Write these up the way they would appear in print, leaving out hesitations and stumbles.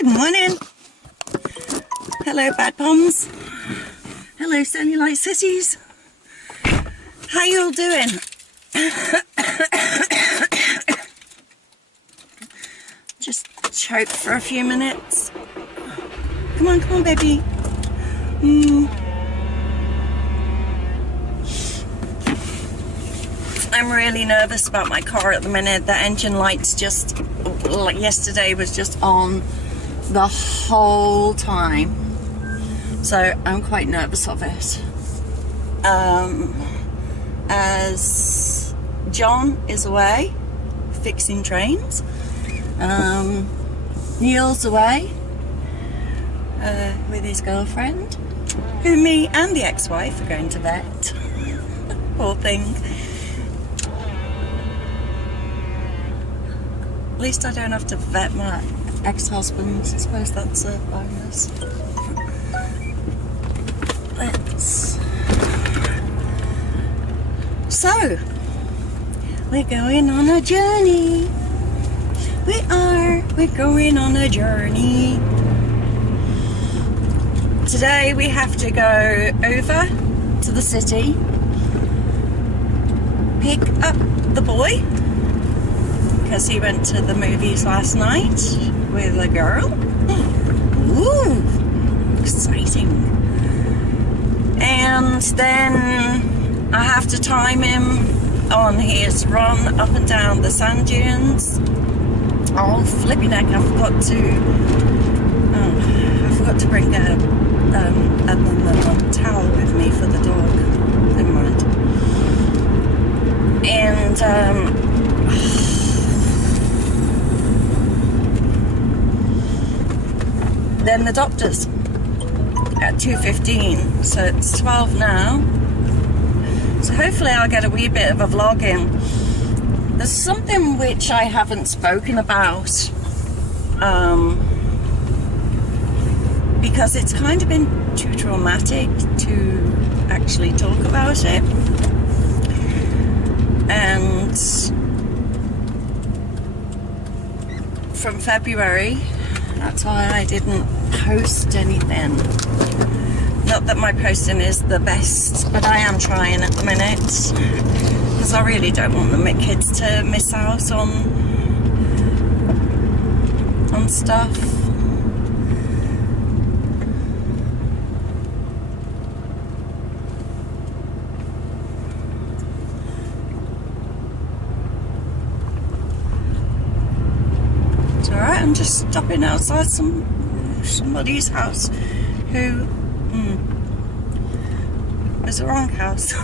Good morning. Hello, bad poms. Hello, cellulite sissies. How you all doing? Just choke for a few minutes. Come on, baby. I'm really nervous about my car at the minute. The engine lights just, like yesterday, was just on the whole time. So I'm quite nervous of it. As John is away fixing trains, Neil's away with his girlfriend, who me and the ex-wife are going to vet. Poor thing. At least I don't have to vet my ex-husband. I suppose that's a bonus. So, we're going on a journey. We're going on a journey. Today we have to go over to the city, pick up the boy, because he went to the movies last night with a girl. Ooh, exciting. And then I have to time him on his run up and down the sand dunes. Oh, flipping heck, I forgot to bring a towel with me for the dog. Never mind. And then the doctor's at 2:15, so it's 12 now. So hopefully I'll get a wee bit of a vlog in. There's something which I haven't spoken about, because it's kind of been too traumatic to actually talk about it. And from February, that's why I didn't post anything. Not that my posting is the best, but I am trying at the minute, because I really don't want the kids to miss out on stuff. It's alright, I'm just stopping outside somebody's house who was the wrong house.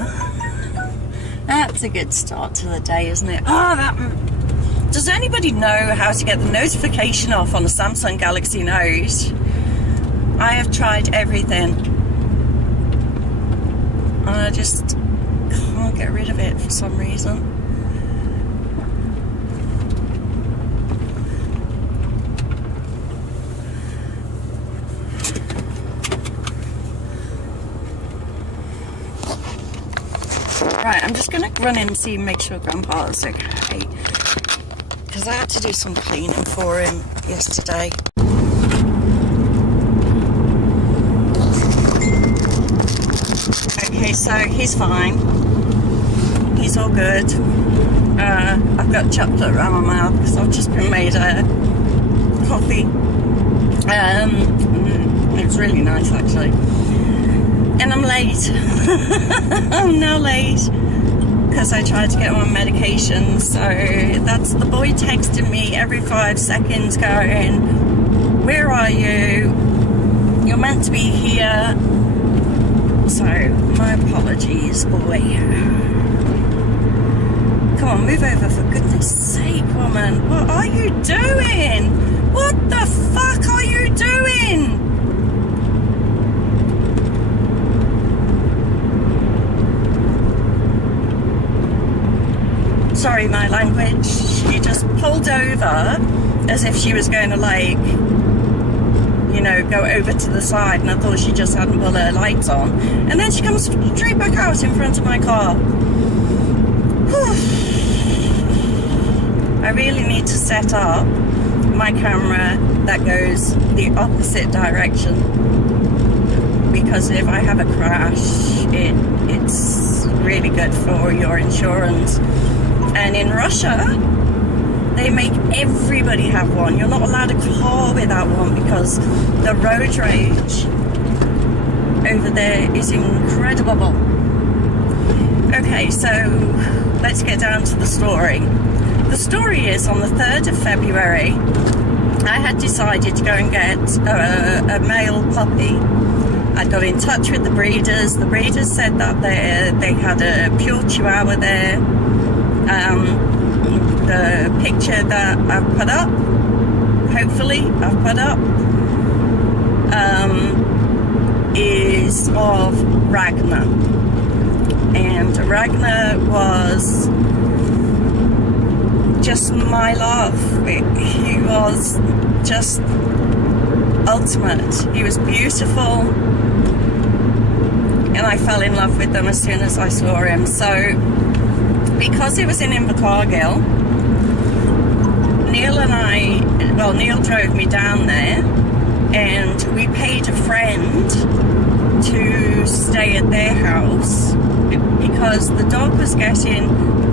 That's a good start to the day, isn't it? Does anybody know how to get the notification off on a Samsung Galaxy Note? I have tried everything, and I just can't get rid of it for some reason. Right, I'm just going to run in and see and make sure Grandpa's okay, because I had to do some cleaning for him yesterday. Okay, so he's fine. He's all good. I've got chocolate around my mouth because I've just been made a coffee. It's really nice actually. And I'm late. I'm now late because I tried to get on medication. So that's the boy texting me every 5 seconds going, "Where are you? You're meant to be here." So my apologies, boy. Come on, move over for goodness sake, woman. What are you doing? What the fuck are you doing? Sorry, my language. She just pulled over as if she was going to, like, you know, go over to the side, and I thought she just hadn't put her lights on. And then she comes straight back out in front of my car. Whew. I really need to set up my camera that goes the opposite direction, because if I have a crash, it's really good for your insurance. And in Russia, they make everybody have one. You're not allowed a car without one, because the road rage over there is incredible. Okay, so let's get down to the story. The story is, on the 3rd of February, I had decided to go and get a male puppy. I got in touch with the breeders. The breeders said that they had a pure Chihuahua there. The picture that I've put up, hopefully I've put up, is of Ragnar. And Ragnar was just my love. He was just ultimate. He was beautiful, and I fell in love with them as soon as I saw him. So because it was in Invercargill, Neil drove me down there, and we paid a friend to stay at their house because the dog was getting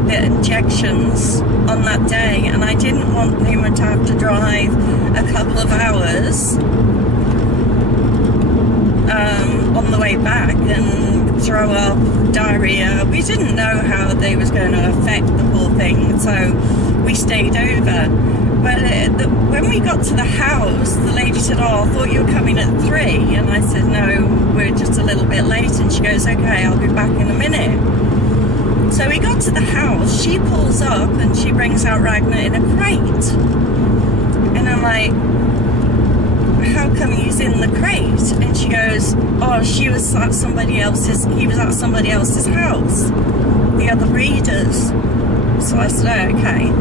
the injections on that day, and I didn't want him to have to drive a couple of hours on the way back and throw up diarrhea. We didn't know how they was going to affect the whole thing, so we stayed over. But when we got to the house, the lady said, "Oh, I thought you were coming at 3." And I said, "No, we're just a little bit late." And she goes, "Okay, I'll be back in a minute." So we got to the house, she pulls up and she brings out Ragnar in a crate. And I'm like, "How come he's in the crate?" And she goes, "Oh, he was at somebody else's house, the other breeders." So I said, "Oh, okay."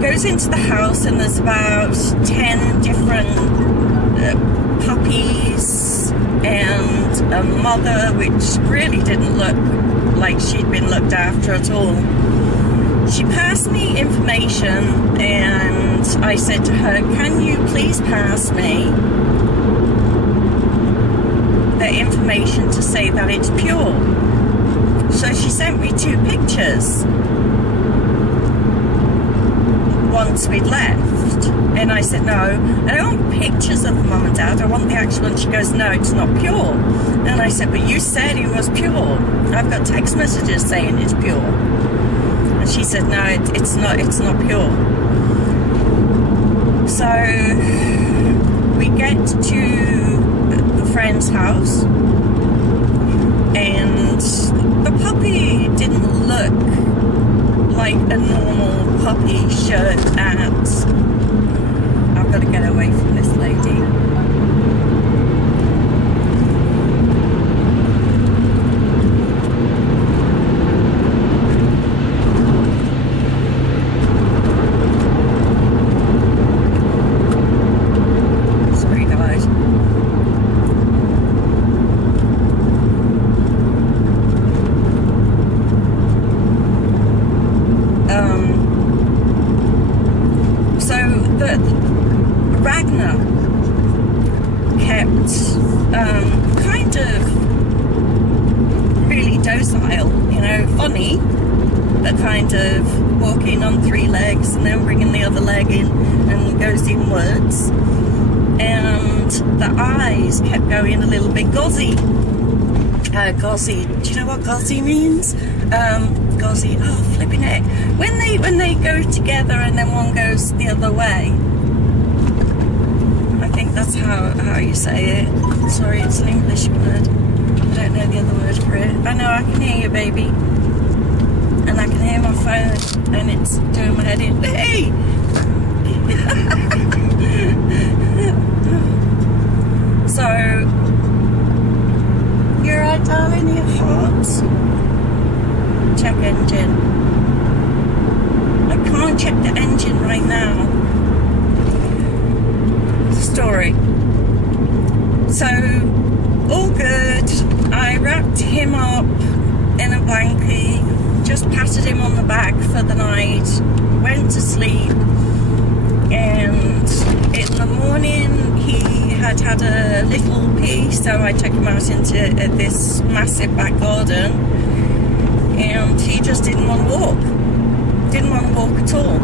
Goes into the house, and there's about 10 different puppies and a mother, which really didn't look like she'd been looked after at all. She passed me information, and I said to her, "Can you please pass me the information to say that it's pure?" So she sent me 2 pictures once we'd left, and I said, "No, I don't want pictures of the mum and dad, I want the actual one." She goes, "No, it's not pure." And I said, "But you said it was pure. I've got text messages saying it's pure." And she said, "No, it's not pure." So we get to the friend's house, and the puppy didn't look like a normal puppy should at. I've got to get away from this lady. Sorry guys. So the Ragnar kept kind of really docile, you know, funny, but kind of walking on 3 legs and then bringing the other leg in and goes inwards, and the eyes kept going a little bit gauzy. Gauzy. Do you know what gauzy means? Gauzy. Oh, flipping heck. When they go together and then one goes the other way. I think that's how you say it. Sorry, it's an English word. I don't know the other word for it. I know I can hear you, baby. And I can hear my phone, and it's doing my head in. Hey! So, you're right, darling, you're hot. Check engine. I can't check the engine right now. Story. So, all good. I wrapped him up in a blankie, just patted him on the back for the night, went to sleep, And in the morning he had a little pee, so I took him out into this massive back garden, and he just didn't want to walk. Didn't want to walk at all.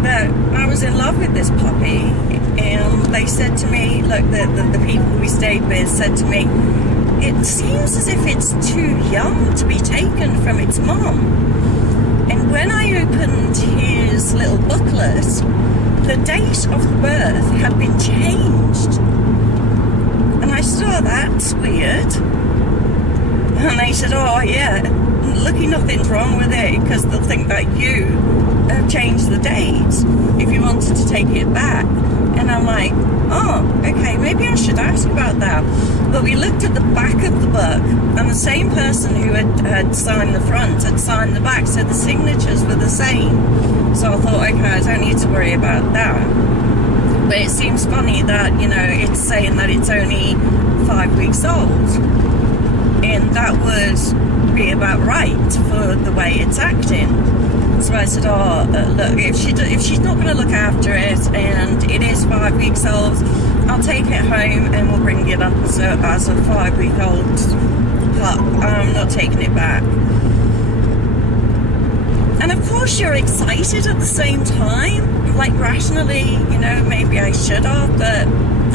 But I was in love with this puppy, and they said to me, look, the people we stayed with said to me, it seems as if it's too young to be taken from its mum. And when I opened his little booklet, the date of the birth had been changed. And I said, oh, that's weird. And they said, oh yeah, lucky nothing's wrong with it, because they'll think that you have changed the date if you wanted to take it back. And I'm like, oh, okay, maybe I should ask about that. But we looked at the back of the book, and the same person who had signed the front had signed the back, so the signatures were the same. So I thought, okay, I don't need to worry about that. But it seems funny that, you know, it's saying that it's only 5 weeks old. And that would be about right for the way it's acting. So I said, oh, look, if she's not going to look after it, and it is 5 weeks old, I'll take it home and we'll bring it up as a 5-week-old pup. I'm not taking it back. And of course you're excited at the same time. Like rationally, you know, maybe I should have, but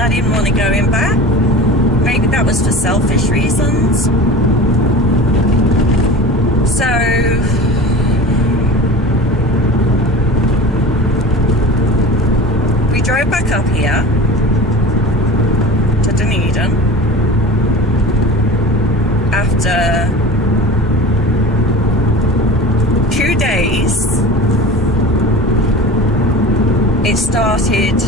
I didn't want to go in back. Maybe that was for selfish reasons. So we drove back up here to Dunedin after 2 days. It started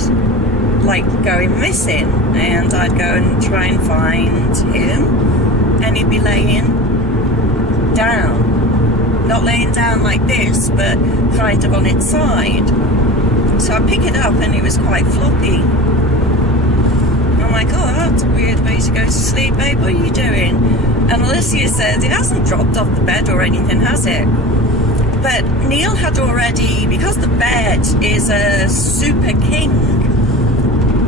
like going missing, and I'd go and try and find him, and he'd be laying down, not laying down like this, but kind of on its side. So I pick it up, and it was quite floppy. I'm like, oh, that's a weird way to go to sleep, babe, what are you doing? And Alicia says, it hasn't dropped off the bed or anything, has it? But Neil had already, because the bed is a super king,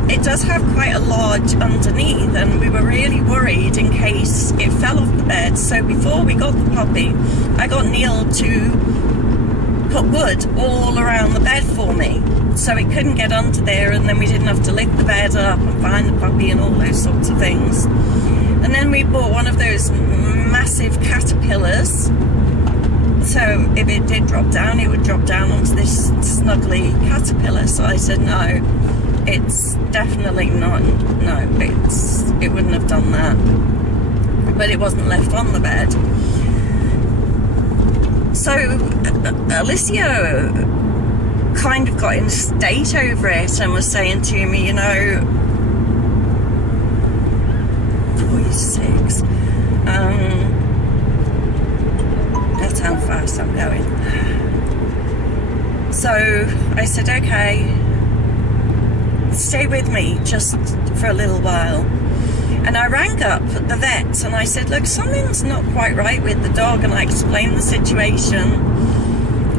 it does have quite a lodge underneath, and we were really worried in case it fell off the bed. So before we got the puppy, I got Neil to put wood all around the bed for me, so it couldn't get under there, and then we didn't have to lift the bed up and find the puppy and all those sorts of things. And then we bought one of those massive caterpillars, so if it did drop down, it would drop down onto this snuggly caterpillar. So I said, no, it's definitely not, no, it wouldn't have done that. But it wasn't left on the bed. So Alicia kind of got in a state over it and was saying to me, you know, 46, that's how fast I'm going. So I said, okay, stay with me just for a little while. And I rang up the vet and I said, look, something's not quite right with the dog, and I explained the situation,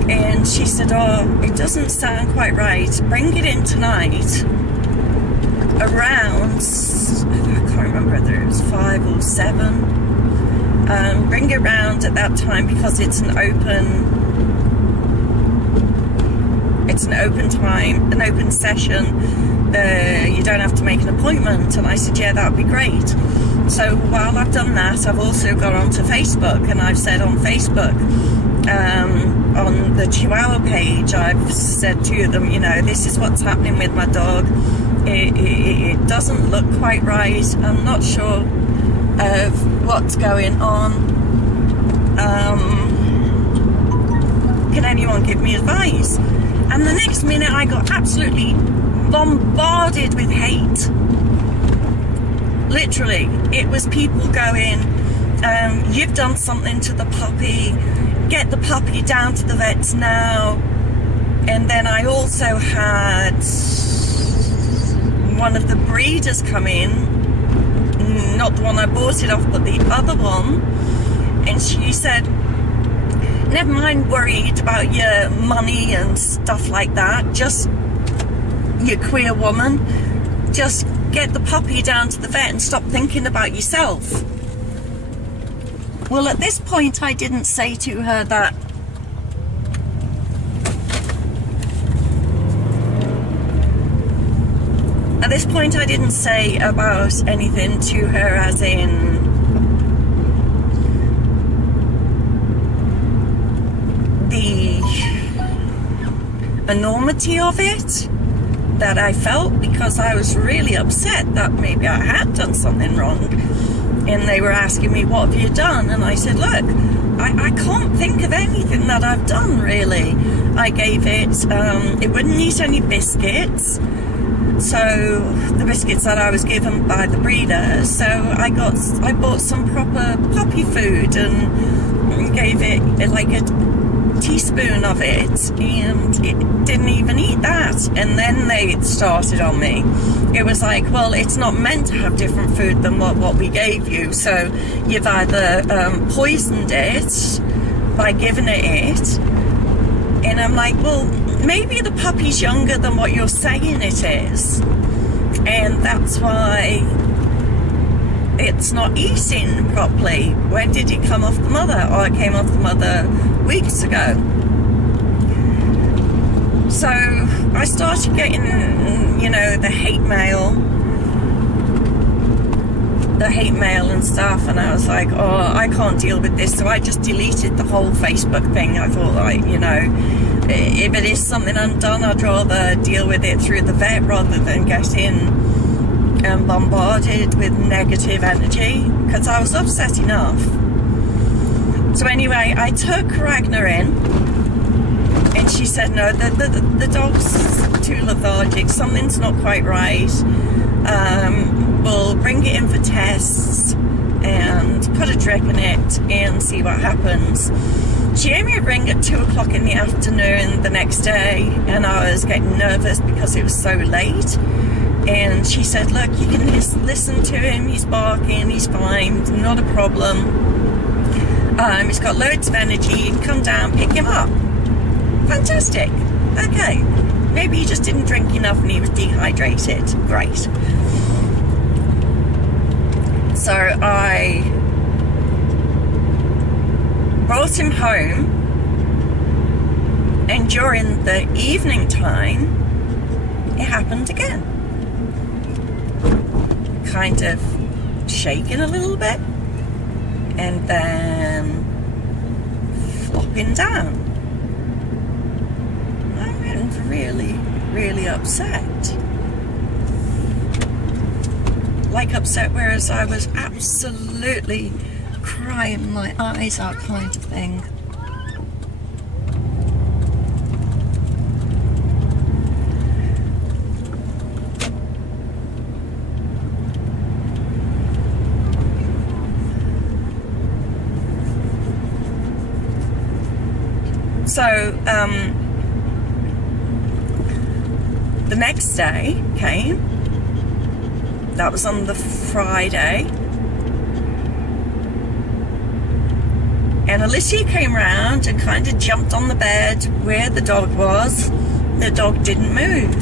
and she said, oh, it doesn't sound quite right, bring it in tonight around, I can't remember whether it was 5 or 7. Bring it round at that time, because it's an open time, an open session. You don't have to make an appointment. And I said, yeah, that would be great. So while I've done that, I've also gone onto Facebook, and I've said on Facebook, on the Chihuahua page, I've said to them, you know, this is what's happening with my dog. It doesn't look quite right. I'm not sure of what's going on. Can anyone give me advice? And the next minute I got absolutely bombarded with hate. Literally, it was people going, you've done something to the puppy, get the puppy down to the vets now. And then I also had one of the breeders come in, not the one I bought it off, but the other one, and she said, never mind worried about your money and stuff like that, just you queer woman, just get the puppy down to the vet and stop thinking about yourself. Well, at this point I didn't say to her that I didn't say about anything to her as in the enormity of it that I felt, because I was really upset that maybe I had done something wrong. And they were asking me, what have you done? And I said, look, I can't think of anything that I've done really. I gave it, it wouldn't eat any biscuits. So the biscuits that I was given by the breeder, so I bought some proper puppy food and gave it like a teaspoon of it, and it didn't even eat that. And then they started on me. It was like, well, it's not meant to have different food than what we gave you, so you've either poisoned it by giving it. And I'm like, well, maybe the puppy's younger than what you're saying it is, and that's why it's not eating properly. When did it come off the mother? Oh, it came off the mother weeks ago. So I started getting, you know, the hate mail and stuff, and I was like, oh, I can't deal with this. So I just deleted the whole Facebook thing. I thought, like, you know, if it is something undone, I'd rather deal with it through the vet rather than getting bombarded with negative energy, because I was upset enough. So anyway, I took Ragnar in, and she said, no, the dog's too lethargic, something's not quite right. We'll bring it in for tests and put a drip in it and see what happens. She gave me a ring at 2 o'clock in the afternoon the next day, and I was getting nervous because it was so late. And she said, look, you can listen to him, he's barking, he's fine, not a problem. He's got loads of energy, you can come down, pick him up. Fantastic. Okay, maybe he just didn't drink enough and he was dehydrated. Great. So I brought him home, and during the evening time it happened again. Kind of shaking a little bit and then flopping down. I went really upset. Like upset, whereas I was absolutely crying my eyes out kind of thing. So the next day came. That was on the Friday, and Alicia came round and kind of jumped on the bed where the dog was. The dog didn't move,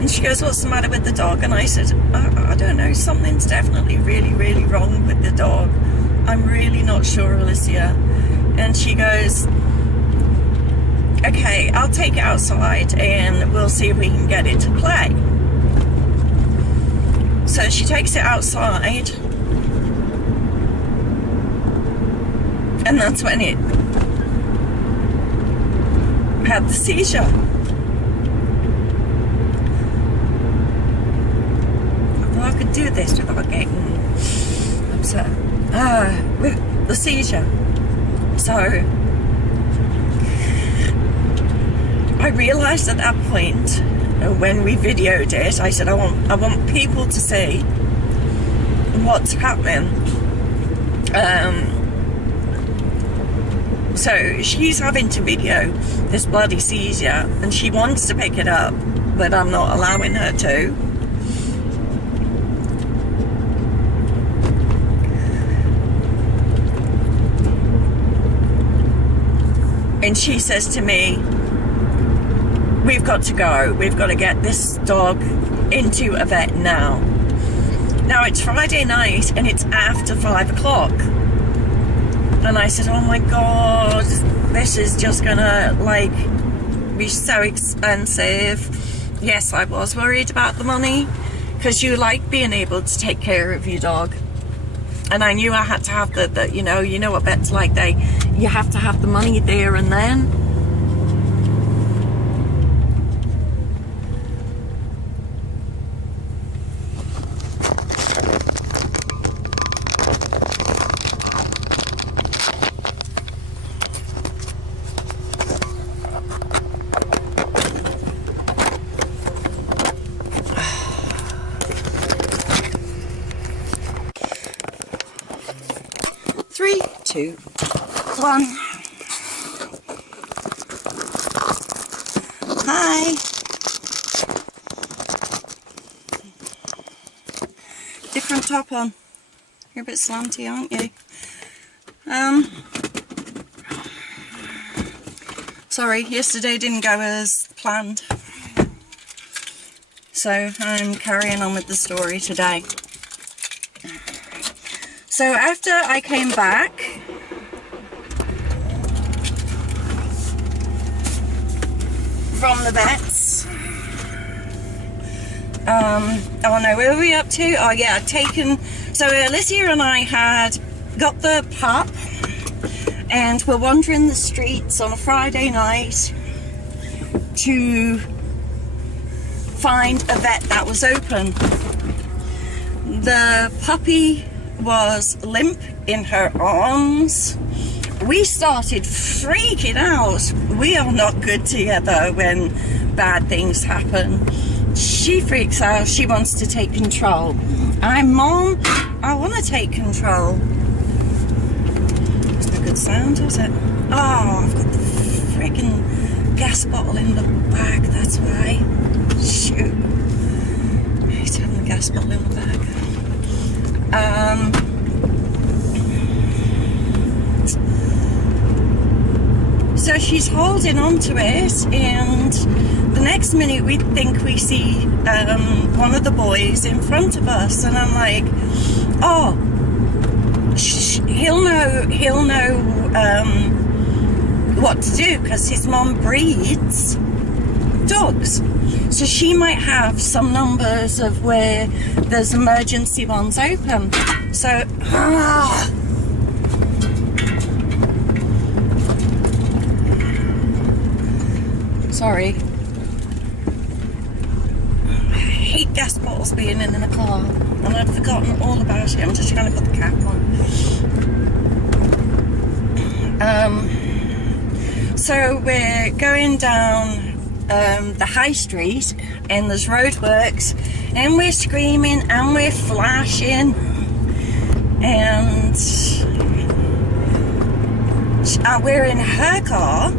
and she goes, what's the matter with the dog? And I said, I don't know, something's definitely really wrong with the dog. I'm really not sure, Alicia. And she goes, okay, I'll take it outside and we'll see if we can get it to play. So she takes it outside, and that's when it had the seizure. I thought I could do this without getting upset. With the seizure. So I realised at that point, when we videoed it, I said, I want people to see what's happening. So she's having to video this bloody seizure, and she wants to pick it up, but I'm not allowing her to. And she says to me, we've got to go. We've got to get this dog into a vet now. Now it's Friday night and it's after 5 o'clock. And I said, oh my God, this is just gonna like be so expensive. Yes, I was worried about the money because you like being able to take care of your dog. And I knew I had to have the you know what vets like, you have to have the money there and then. Three, two, one. Hi. Different top on. You're a bit slanty, aren't you? Sorry, yesterday didn't go as planned. So I'm carrying on with the story today. So after I came back, from the vets, oh no, where were we up to? Oh yeah, so Alicia and I had got the pup and we're wandering the streets on a Friday night to find a vet that was open. The puppy was limp in her arms. We started freaking out. We are not good together when bad things happen. She freaks out. She wants to take control. I'm Mom. I want to take control. It's no good sound, is it? Oh, I've got the freaking gas bottle in the bag. That's why. Shoot. I hate having the gas bottle in the bag. So she's holding on to it, and the next minute we think we see one of the boys in front of us, and I'm like, oh, he'll know what to do because his mom breeds dogs. So she might have some numbers of where there's emergency ones open. So, sorry. I hate gas bottles being in the car, and I'd forgotten all about it. I'm just trying to put the cap on. So we're going down the high street, and there's roadworks, and we're screaming and we're flashing, and we're in her car,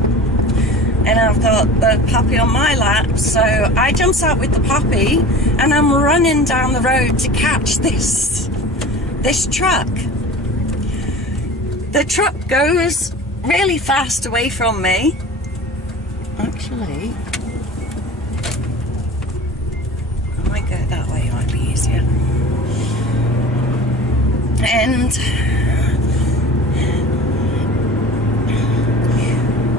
and I've got the puppy on my lap, so I jumps out with the puppy and I'm running down the road to catch this truck. The truck goes really fast away from me. Actually, I might go that way, it might be easier. And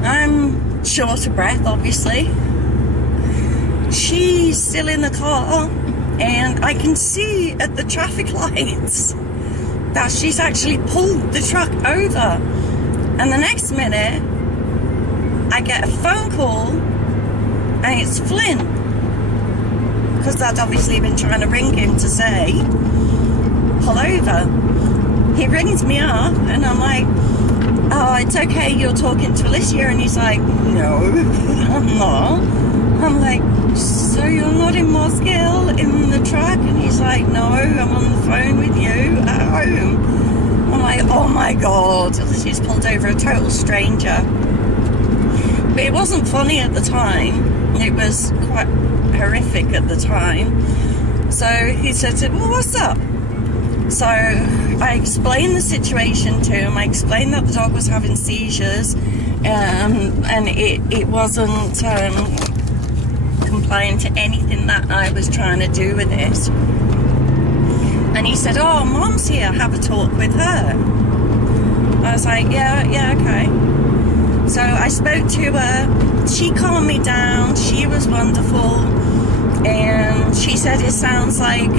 I'm short of breath, obviously. She's still in the car, and I can see at the traffic lights that she's actually pulled the truck over. And the next minute, I get a phone call, and it's Flynn, because I'd obviously been trying to ring him to say, pull over. He rings me up, and I'm like, oh, it's okay, you're talking to Alicia, and he's like, no, I'm not. I'm like, so you're not in Mosgill in the truck? And he's like, no, I'm on the phone with you at home. I'm like, oh my God, Alicia's pulled over a total stranger. But it wasn't funny at the time. It was quite horrific at the time. So he said, well, what's up? So I explained the situation to him. I explained that the dog was having seizures, and it wasn't compliant to anything that I was trying to do with it. And he said, oh, Mom's here, have a talk with her. I was like, yeah, okay. So I spoke to her, she calmed me down, she was wonderful, and she said it sounds like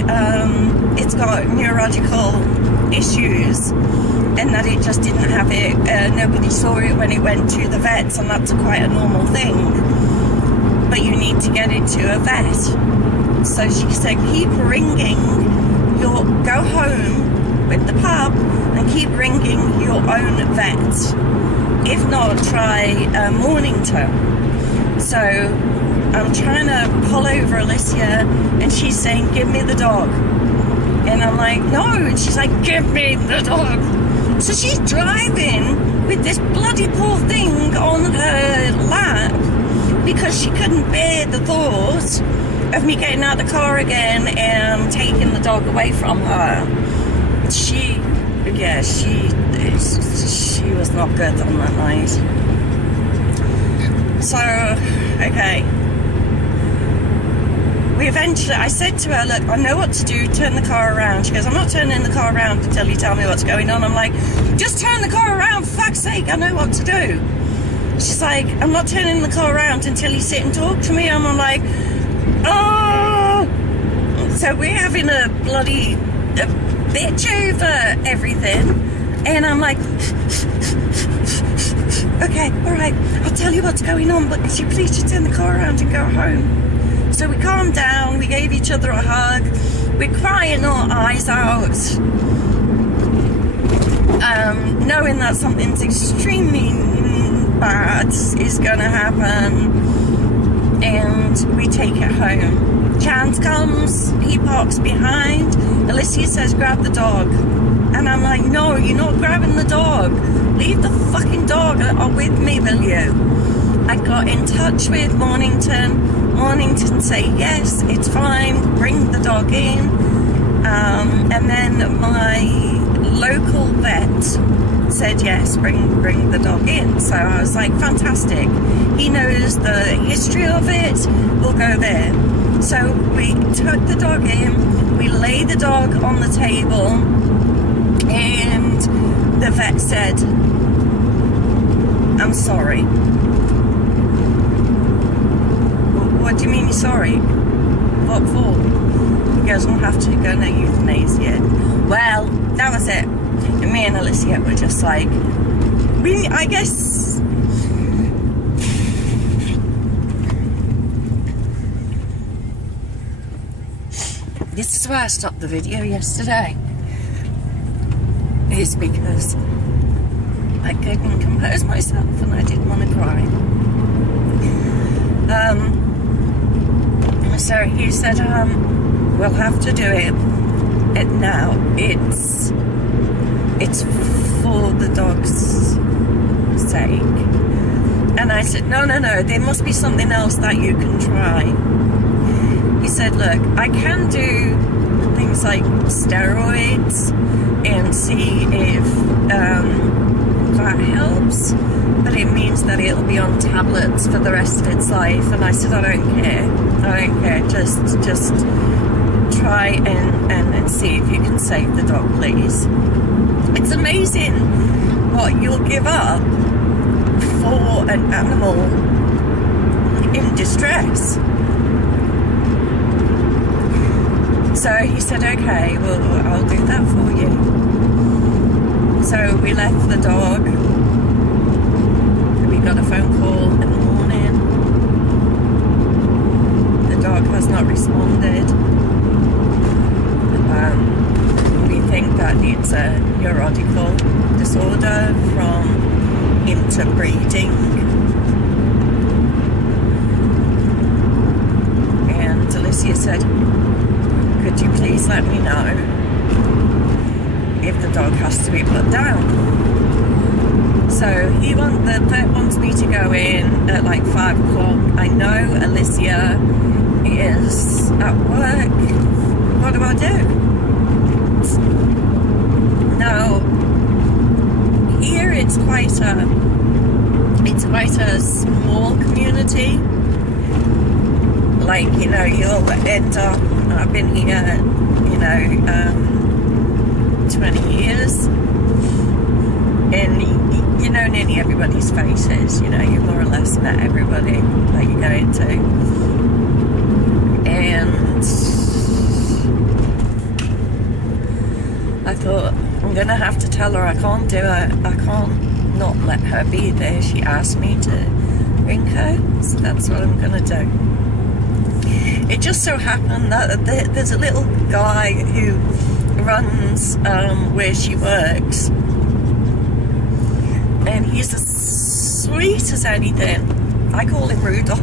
it's got neurological issues, and that it just didn't have it, nobody saw it when it went to the vets, and that's quite a normal thing, but you need to get it to a vet. So she said, keep ringing, go home with the pup and keep ringing your own vet. If not, try Mornington. So I'm trying to pull over Alicia, and she's saying, give me the dog. And I'm like, no. And she's like, give me the dog. So she's driving with this bloody poor thing on her lap because she couldn't bear the thought of me getting out of the car again and taking the dog away from her. She was not good on that night. So, okay. I said to her, look, I know what to do, turn the car around. She goes, I'm not turning the car around until you tell me what's going on. I'm like, just turn the car around, for fuck's sake, I know what to do. She's like, I'm not turning the car around until you sit and talk to me. And I'm like, oh. So we're having a bloody bitch over everything, and I'm like, okay, all right, I'll tell you what's going on, but could you please just turn the car around and go home? So we calmed down, we gave each other a hug, we're crying our eyes out, knowing that something's extremely bad is gonna happen, and we take it home. Chance comes, he parks behind, Alicia says, grab the dog. And I'm like, no, you're not grabbing the dog. Leave the fucking dog with me, will you? I got in touch with Mornington. Mornington say, yes, it's fine, bring the dog in. And then my local vet said, yes, bring the dog in. So I was like, fantastic. He knows the history of it, we'll go there. So we took the dog in, we laid the dog on the table, and the vet said, I'm sorry. What do you mean you're sorry? What for? He goes, we'll have to go to euthanasia. Well, that was it. And me and Alicia were just like, I guess... This is why I stopped the video yesterday. It's because I couldn't compose myself and I didn't want to cry. So he said, we'll have to do it. And now it's for the dog's sake. And I said, no, there must be something else that you can try. He said, look, I can do things like steroids and see if that helps, but it means that it'll be on tablets for the rest of its life. And I said, I don't care, just try and see if you can save the dog, please. It's amazing what you'll give up for an animal in distress. So he said, okay, well, I'll do that for you. So we left the dog. We got a phone call in the morning. The dog has not responded. We think that it's a neurological disorder from interbreeding. And Alicia said, could you please let me know if the dog has to be put down? So the vet wants me to go in at like 5 o'clock. I know Alicia is at work. What do I do? Now, here it's like, you know, you'll end up, I've been here, you know, 20 years, and you know nearly everybody's faces, you know, you more or less met everybody that you go into, and I thought, I'm gonna have to tell her I can't do it, I can't not let her be there. She asked me to bring her, so that's what I'm gonna do. It just so happened that there's a little guy who runs where she works, and he's as sweet as anything. I call him Rudolph,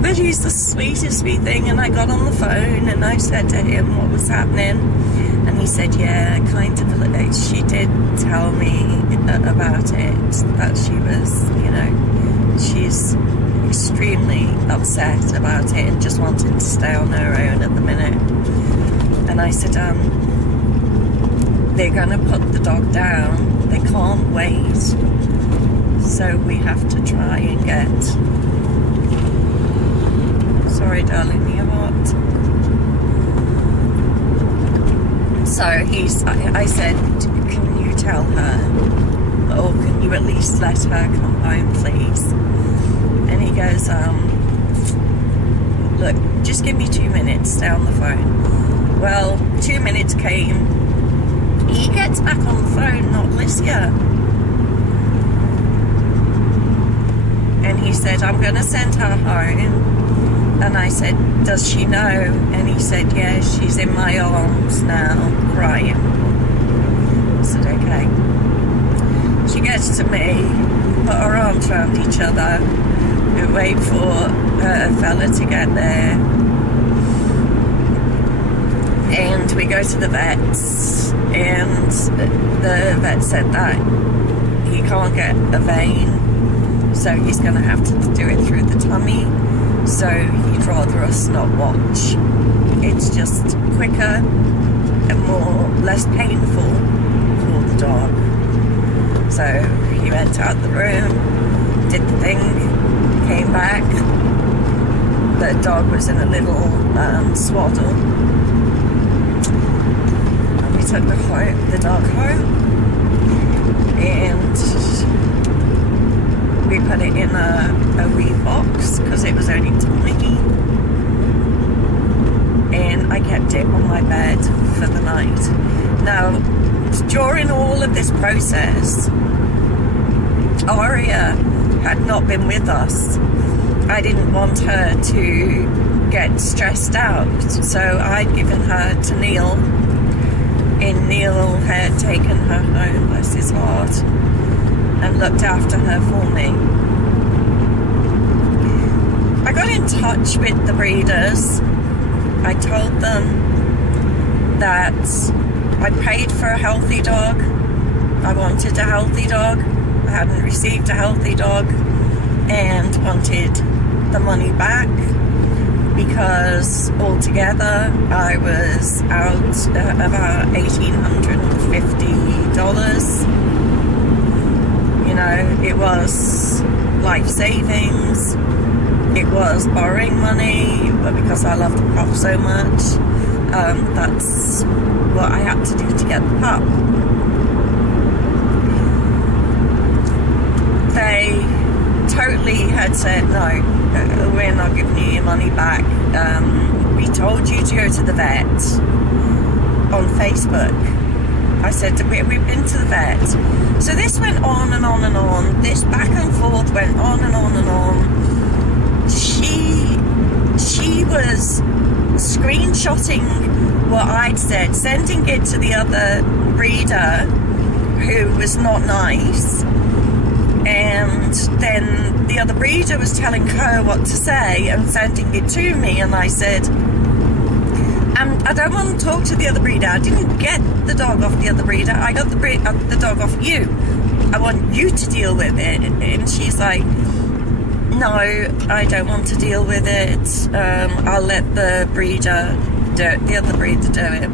but he's the sweetest wee thing. And I got on the phone and I said to him what was happening, and he said, yeah, kind of, she did tell me about it, that she was, you know, she's extremely upset about it and just wanting to stay on her own at the minute. And I said, they're gonna put the dog down, they can't wait, so we have to try and get, sorry darling, you're hot. So I said, can you tell her, or can you at least let her come home, please? And he goes, look, just give me 2 minutes, stay on the phone. Well, 2 minutes came, he gets back on the phone, not Licia. And he said, I'm gonna send her home. And I said, does she know? And he said, yeah, she's in my arms now, crying. I said, okay. She gets to me, put her arms around each other, we wait for a fella to get there, and we go to the vets, and the vet said that he can't get a vein, so he's going to have to do it through the tummy, so he'd rather us not watch. It's just quicker and less painful for the dog. So he went out the room, did the thing, came back. The dog was in a little swaddle, and we took the dog home, and we put it in a wee box because it was only tiny, and I kept it on my bed for the night. Now, during all of this process, Aria had not been with us. I didn't want her to get stressed out, so I'd given her to Neil, and Neil had taken her home, bless his heart, and looked after her for me. I got in touch with the breeders. I told them that I paid for a healthy dog. I wanted a healthy dog. I hadn't received a healthy dog, and wanted the money back, because altogether I was out about $1,850. You know, it was life savings, it was borrowing money, but because I love the pup so much, that's what I had to do to get the pup. They totally had said, no, we're not giving you your money back. We told you to go to the vet on Facebook. I said, we've been to the vet. So this went on and on and on. This back and forth went on and on and on. She was screenshotting what I'd said, sending it to the other breeder, who was not nice. And then the other breeder was telling her what to say and sending it to me, and I said, I don't want to talk to the other breeder. I didn't get the dog off the other breeder. I got the dog off you. I want you to deal with it. And she's like, no, I don't want to deal with it. I'll let the other breeder do it.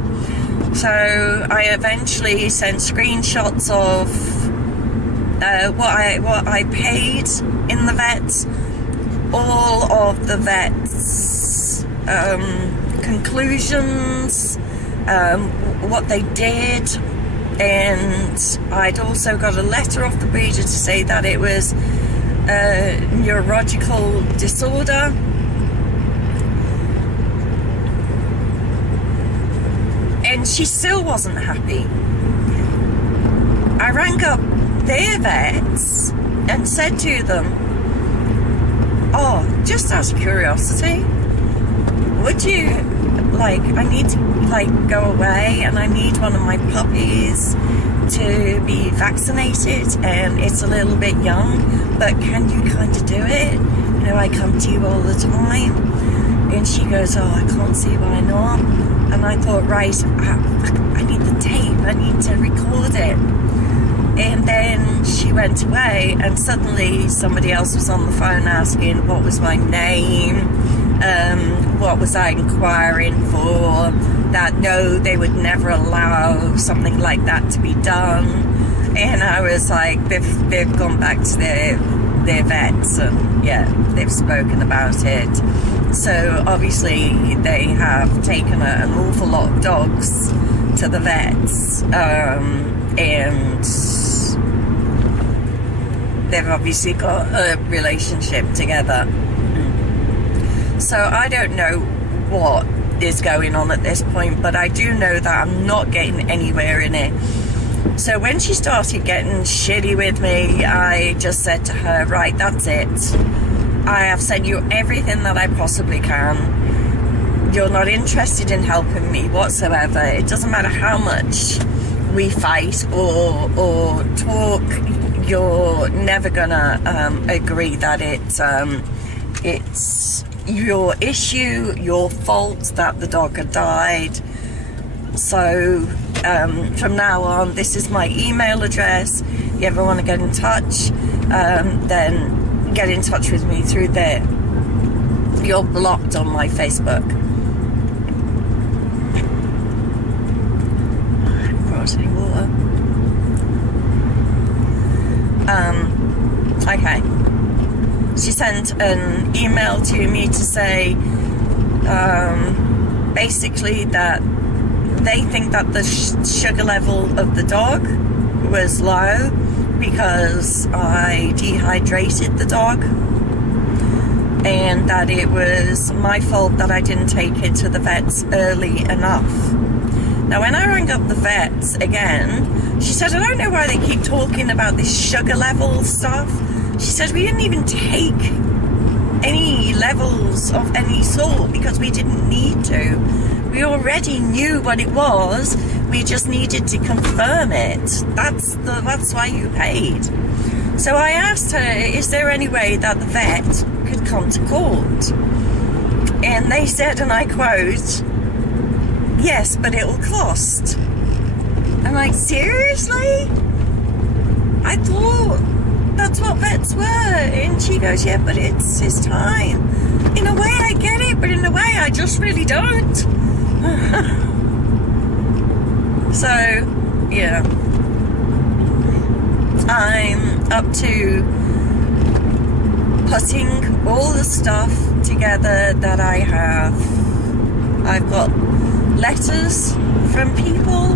So I eventually sent screenshots of what I paid in the vet, all of the vet's conclusions, what they did, and I'd also got a letter off the breeder to say that it was a neurological disorder. And she still wasn't happy. I rang up their vets and said to them, oh, just out of curiosity, would you, like, I need to, like, go away and I need one of my puppies to be vaccinated, and it's a little bit young, but can you kind of do it? You know, I come to you all the time. And she goes, oh, I can't see why not. And I thought, right, I need the tape, I need to record it. And then she went away, and suddenly somebody else was on the phone asking what was my name, what was I inquiring for, that no, they would never allow something like that to be done. And I was like, they've gone back to their vets, and yeah, they've spoken about it. So obviously they have taken an awful lot of dogs to the vets, and they've obviously got a relationship together. So I don't know what is going on at this point, but I do know that I'm not getting anywhere in it. So when she started getting shitty with me, I just said to her, right, that's it. I have sent you everything that I possibly can. You're not interested in helping me whatsoever. It doesn't matter how much we fight or talk, you're never gonna agree that it's your issue, your fault that the dog had died. So from now on, this is my email address. If you ever want to get in touch, then get in touch with me through there. You're blocked on my Facebook. Crossing water. Okay. She sent an email to me to say basically that they think that the sugar level of the dog was low because I dehydrated the dog, and that it was my fault that I didn't take it to the vets early enough. Now when I rang up the vets again, she said, I don't know why they keep talking about this sugar level stuff. She said, we didn't even take any levels of any sort because we didn't need to. We already knew what it was. We just needed to confirm it. That's why you paid. So I asked her, is there any way that the vet could come to court? And they said, and I quote, yes, but it will cost. I'm like, seriously? I thought that's what vets were. And she goes, yeah, but it's his time. In a way I get it, but in a way I just really don't. So yeah, I'm up to putting all the stuff together that I have. I've got letters from people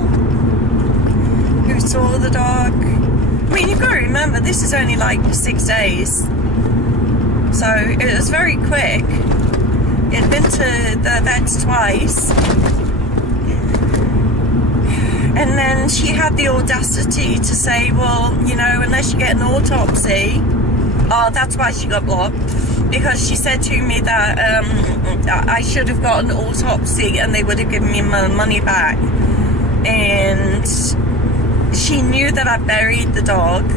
who saw the dog. I mean, you've got to remember, this is only like 6 days, so it was very quick. It'd been to the vets twice, and then she had the audacity to say, well, you know, unless you get an autopsy. Oh, that's why she got blocked, because she said to me that I should have got an autopsy and they would have given me my money back. And she knew that I buried the dog,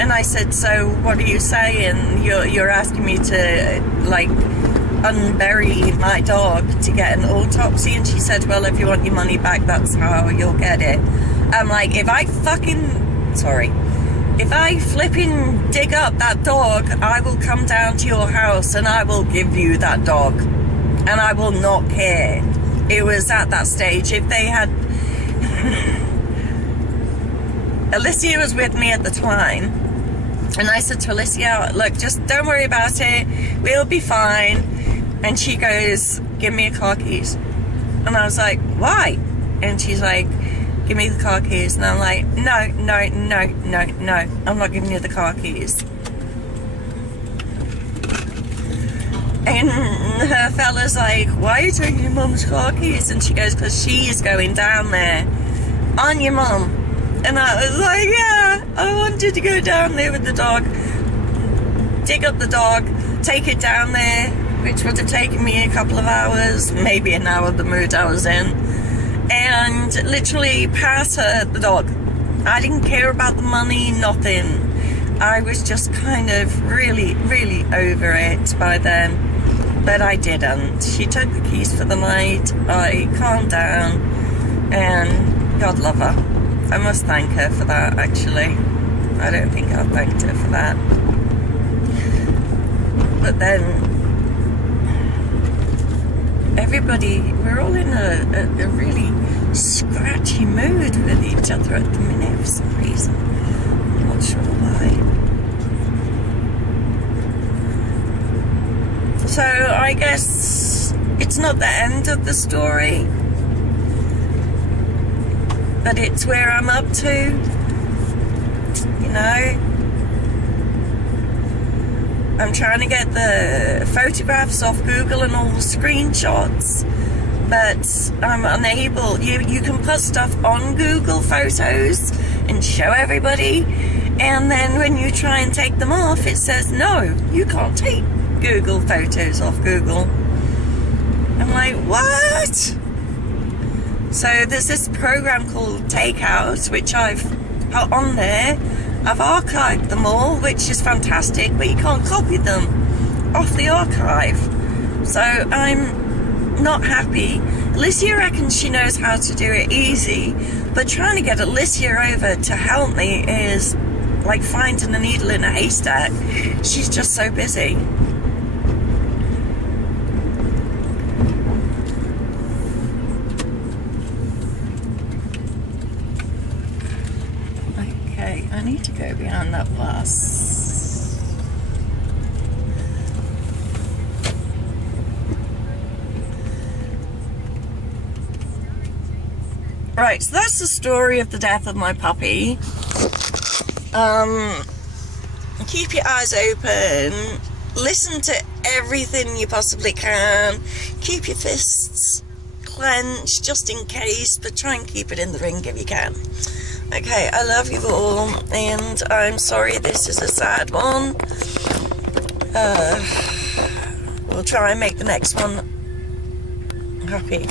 and I said, so what are you saying? You're asking me to, like, unbury my dog to get an autopsy? And she said, well, if you want your money back, that's how you'll get it. I'm like, if I flipping dig up that dog, I will come down to your house and I will give you that dog, and I will not care. It was at that stage. If they had Alicia was with me at the time, And I said to Alicia, look, just don't worry about it, we'll be fine. And she goes, give me your car keys. And I was like, why? And she's like, give me the car keys. And I'm like, no, I'm not giving you the car keys. And her fella's like, why are you taking your mum's car keys? And she goes, because she's going down there on your mum. And I was like, yeah, I wanted to go down there with the dog, dig up the dog, take it down there, which would have taken me a couple of hours, maybe an hour, the mood I was in, and literally pass her the dog. I didn't care about the money, nothing. I was just kind of really over it by then, but I didn't. She took the keys for the night, I calmed down, and God love her. I must thank her for that, actually. I don't think I've thanked her for that. But then, everybody, we're all in a really scratchy mood with each other at the minute for some reason. I'm not sure why. So, I guess it's not the end of the story, but it's where I'm up to, you know. I'm trying to get the photographs off Google and all the screenshots, but I'm unable. You can put stuff on Google Photos and show everybody, and then when you try and take them off, it says, no, you can't take Google Photos off Google. I'm like, what? So there's this program called Takeout, which I've put on there. I've archived them all, which is fantastic, but you can't copy them off the archive. So I'm not happy. Alicia reckons she knows how to do it easy, but trying to get Alicia over to help me is like finding a needle in a haystack. She's just so busy. I need to go behind that bus. Right, so that's the story of the death of my puppy. Keep your eyes open. Listen to everything you possibly can. Keep your fists clenched just in case, but try and keep it in the ring if you can. Okay, I love you all, and I'm sorry this is a sad one. We'll try and make the next one happy.